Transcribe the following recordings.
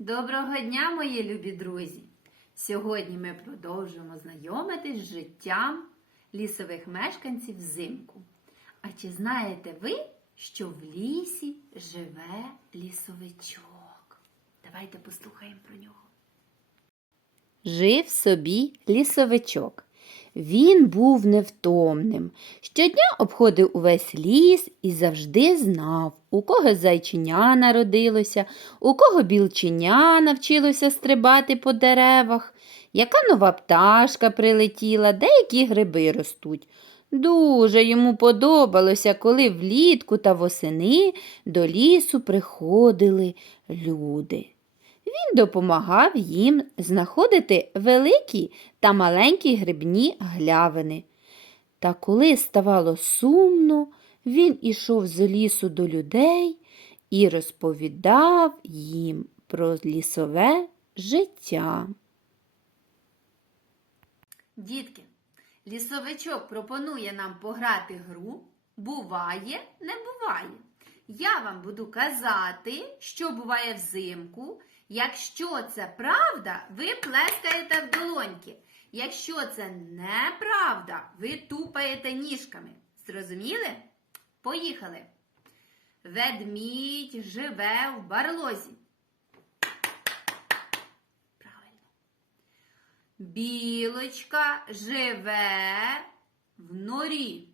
Доброго дня, мої любі друзі! Сьогодні ми продовжуємо знайомитись з життям лісових мешканців взимку. А чи знаєте ви, що в лісі живе лісовичок? Давайте послухаємо про нього. Жив собі лісовичок. Він був невтомним. Щодня обходив увесь ліс і завжди знав, у кого зайченя народилося, у кого білченя навчилося стрибати по деревах, яка нова пташка прилетіла, де які гриби ростуть. Дуже йому подобалося, коли влітку та восени до лісу приходили люди. Він допомагав їм знаходити великі та маленькі грибні галявини. Та коли ставало сумно, він ішов з лісу до людей і розповідав їм про лісове життя. Дітки, лісовичок пропонує нам пограти гру «Буває, не буває». Я вам буду казати, що буває взимку. Якщо це правда, ви плескаєте в долоньки. Якщо це неправда, ви тупаєте ніжками. Зрозуміли? Поїхали. Ведмідь живе в барлозі. Правильно. Білочка живе в норі.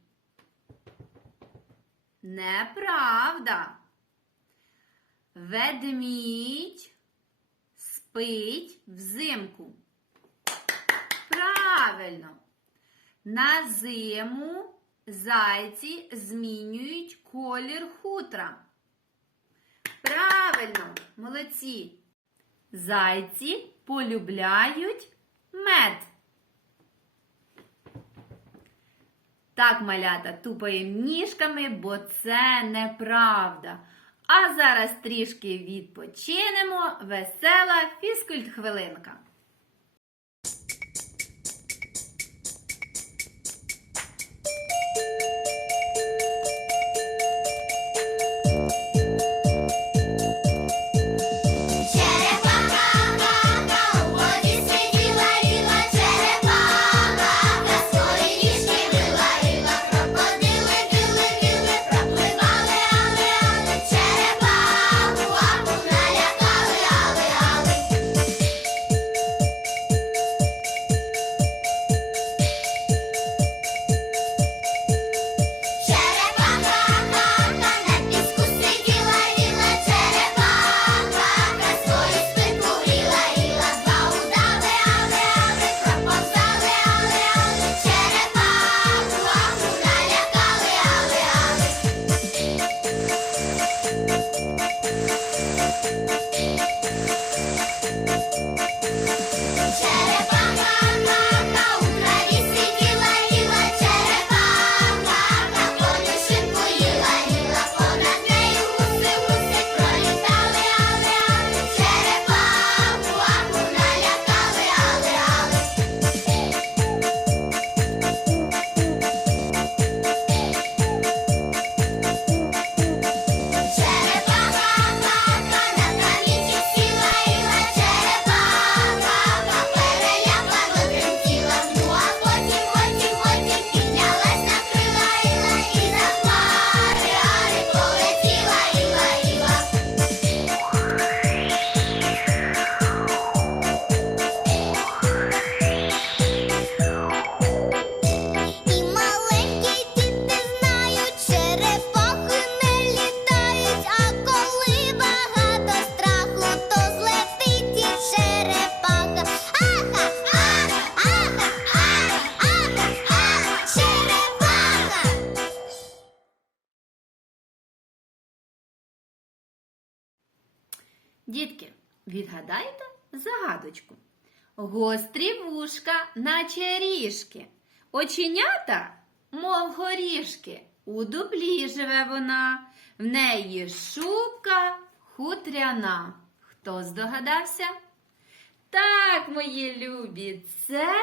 Неправда. Ведмідь спить взимку. Правильно. На зиму зайці змінюють колір хутра. Правильно, молодці. Зайці полюбляють мед. Так, малята, тупаємо ніжками, бо це неправда. А зараз трішки відпочинемо. Весела фізкульт-хвилинка. Дітки, відгадайте загадочку. Гострі вушка, наче ріжки, оченята, мов горішки. У дуплі живе вона, в неї шубка хутряна. Хто здогадався? Так, мої любі, це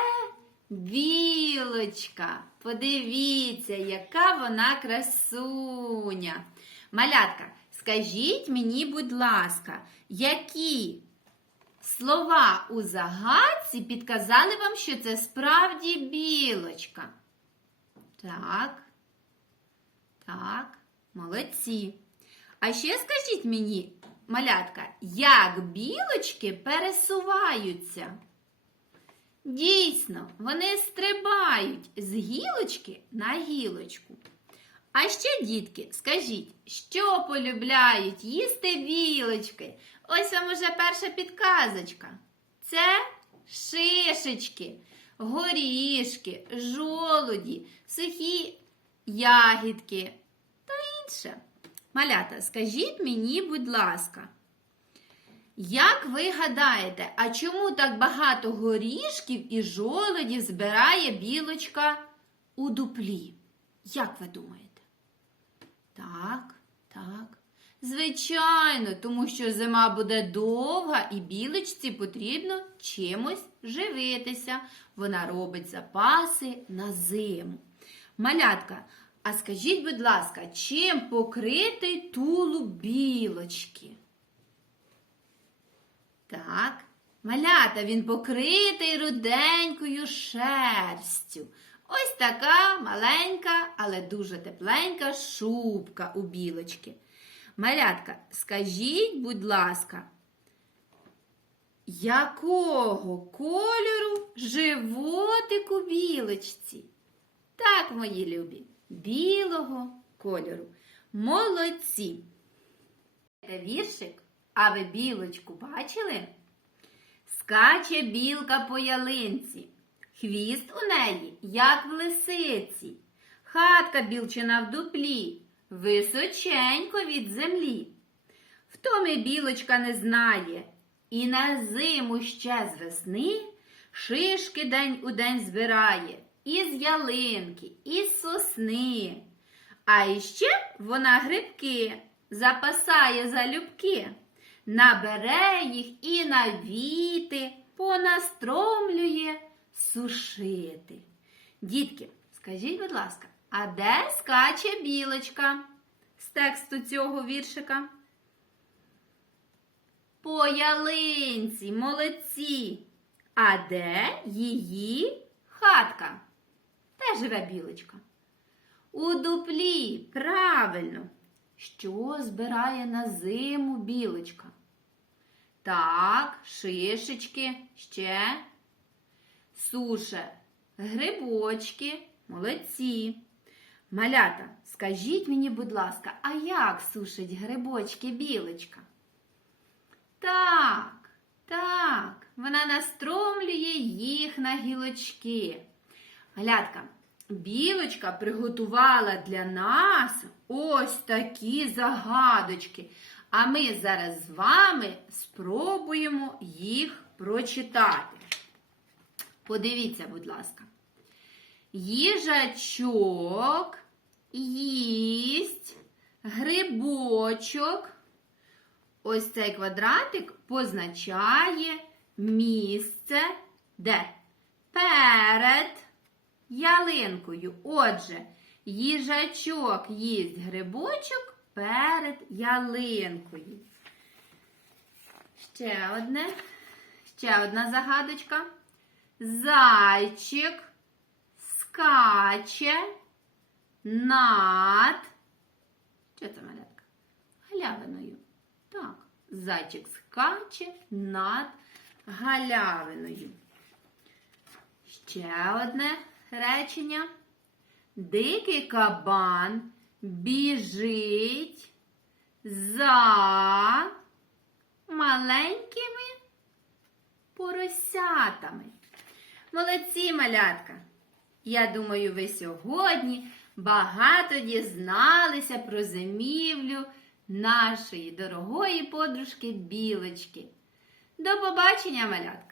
білочка. Подивіться, яка вона красуня. Малятка, скажіть мені, будь ласка, які Слова у загадці підказали вам, що це справді білочка. Так, молодці. А ще скажіть мені, малятка, як білочки пересуваються? Дійсно, вони стрибають з гілочки на гілочку. А ще, дітки, скажіть, що полюбляють їсти білочки? Ось вам уже перша підказочка. Це шишечки, горішки, жолуді, сухі ягідки та інше. Малята, скажіть мені, будь ласка, як ви гадаєте, а чому так багато горішків і жолудів збирає білочка у дуплі? Як ви думаєте? Так. Звичайно, тому що зима буде довга і білочці потрібно чимось живитися. Вона робить запаси на зиму. Малятка, а скажіть, будь ласка, чим покритий тулуб білочки? Так, малята, він покритий руденькою шерстю. Ось така маленька, але дуже тепленька шубка у білочки. Малятка, скажіть, будь ласка, якого кольору животик у білочці? Так, мої любі, білого кольору. Молодці! Це віршик, а ви білочку бачили? Скаче білка по ялинці, хвіст у неї, як в лисиці. Хатка білчина в дуплі, височенько від землі. Втоми білочка не знає, і на зиму ще з весни шишки день у день збирає із ялинки, із сосни. А іще вона грибки запасає залюбки, набере їх і на віти понастромлює сушити. Дітки, скажіть, будь ласка, а де скаче білочка з тексту цього віршика? По ялинці, молодці. А де її хатка? Де живе білочка? У дуплі, правильно. Що збирає на зиму білочка? Так, шишечки, ще суше грибочки, молодці. Малята, скажіть мені, будь ласка, а як сушить грибочки білочка? Так, вона настромлює їх на гілочки. Малятка, білочка приготувала для нас ось такі загадочки. А ми зараз з вами спробуємо їх прочитати. Подивіться, будь ласка. Їжачок їсть грибочок. Ось цей квадратик позначає місце, де? Перед ялинкою. Отже, їжачок їсть грибочок перед ялинкою. Ще одна загадочка. Зайчик скаче над, що це, малятка? Галявиною. Так, зайчик скаче над галявиною. Ще одне речення. Дикий кабан біжить за маленькими поросятами. Молодці, малятка! Я думаю, ви сьогодні багато дізналися про зимівлю нашої дорогої подружки Білочки. До побачення, малятка!